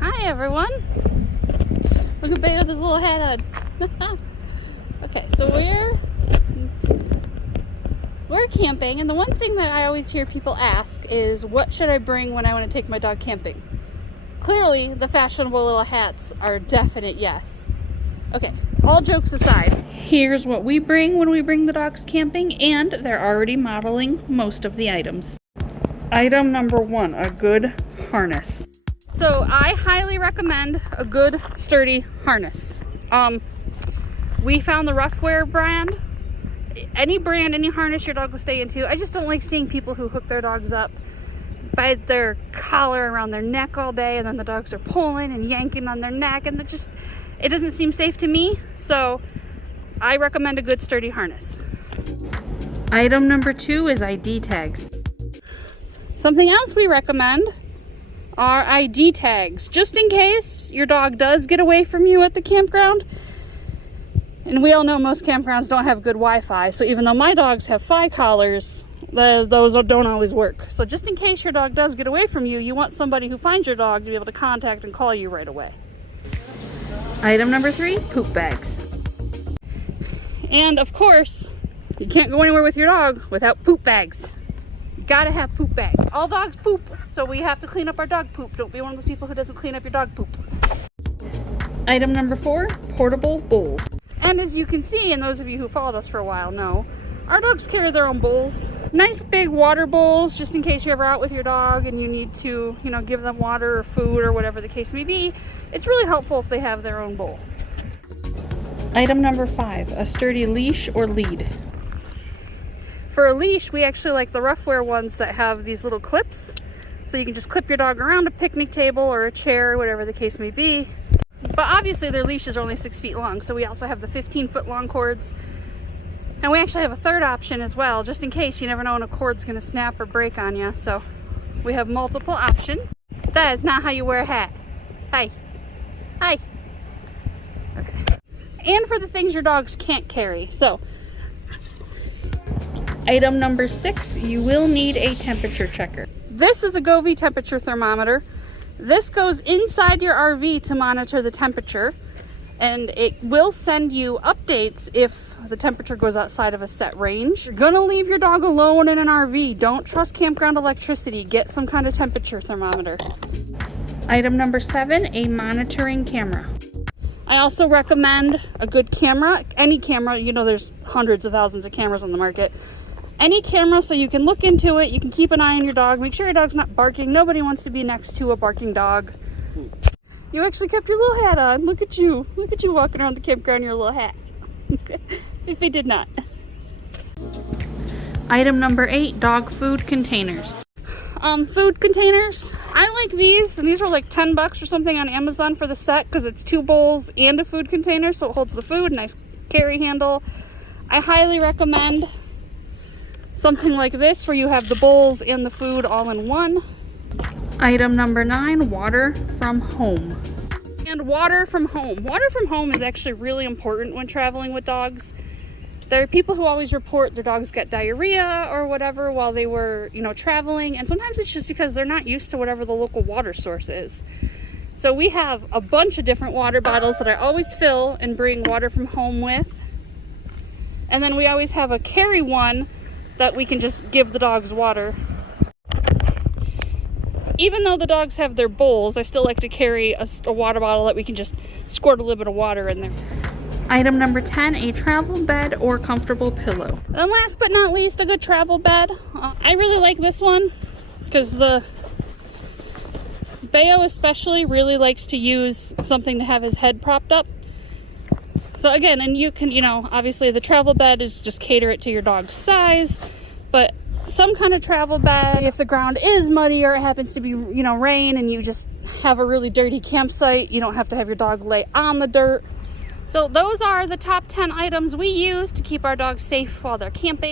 Hi everyone. Look at Babe with his little hat on. Okay, so we're camping, and the one thing that I always hear people ask is, what should I bring when I want to take my dog camping? Clearly, the fashionable little hats are a definite yes. Okay, all jokes aside, here's what we bring when we bring the dogs camping, and they're already modeling most of the items. Item number 1, a good harness. So I highly recommend a good sturdy harness. We found the Roughwear brand. Any brand, any harness your dog will stay into. I just don't like seeing people who hook their dogs up by their collar around their neck all day, and then the dogs are pulling and yanking on their neck, and it doesn't seem safe to me. So I recommend a good sturdy harness. Item number 2 is ID tags. Something else we recommend are ID tags, just in case your dog does get away from you at the campground. And we all know most campgrounds don't have good Wi-Fi, so even though my dogs have Fi collars, those don't always work. So just in case your dog does get away from you, you want somebody who finds your dog to be able to contact and call you right away. Item number 3, poop bags. And of course, you can't go anywhere with your dog without poop bags. You gotta have poop bags. All dogs poop, so we have to clean up our dog poop. Don't be one of those people who doesn't clean up your dog poop. Item number 4, portable bowls. And as you can see, and those of you who followed us for a while know, our dogs carry their own bowls. Nice big water bowls, just in case you're ever out with your dog and you need to, give them water or food or whatever the case may be. It's really helpful if they have their own bowl. Item number 5, a sturdy leash or lead. For a leash, we actually like the Roughwear ones that have these little clips. So you can just clip your dog around a picnic table or a chair, whatever the case may be. But obviously their leashes are only 6 feet long, so we also have the 15-foot long cords. And we actually have a third option as well, just in case. You never know when a cord's going to snap or break on you. So we have multiple options. That is not how you wear a hat. Hi. Hi. Okay. And for the things your dogs can't carry. So item number 6, you will need a temperature checker. This is a Govee temperature thermometer. This goes inside your RV to monitor the temperature, and it will send you updates if the temperature goes outside of a set range. You're gonna leave your dog alone in an RV. Don't trust campground electricity. Get some kind of temperature thermometer. Item number 7, a monitoring camera. I also recommend a good camera. Any camera, there's hundreds of thousands of cameras on the market. Any camera, so you can look into it, you can keep an eye on your dog, make sure your dog's not barking. Nobody wants to be next to a barking dog. You actually kept your little hat on. Look at you walking around the campground in your little hat. If he did not. Item number 8, dog food containers. Food containers, I like these, and these were like $10 or something on Amazon for the set, because it's 2 bowls and a food container, so it holds the food, nice carry handle. I highly recommend something like this, where you have the bowls and the food all in one. Item number 9, water from home. And water from home. Water from home is actually really important when traveling with dogs. There are people who always report their dogs get diarrhea or whatever while they were, traveling. And sometimes it's just because they're not used to whatever the local water source is. So we have a bunch of different water bottles that I always fill and bring water from home with. And then we always have a carry one that we can just give the dogs water. Even though the dogs have their bowls, I still like to carry a water bottle that we can just squirt a little bit of water in there. Item number 10, a travel bed or comfortable pillow. And last but not least, a good travel bed. I really like this one because the Bayo especially really likes to use something to have his head propped up. So again, and you can, obviously the travel bed is just cater it to your dog's size, but some kind of travel bed, if the ground is muddy or it happens to be, rain, and you just have a really dirty campsite, you don't have to have your dog lay on the dirt. So those are the top 10 items we use to keep our dogs safe while they're camping.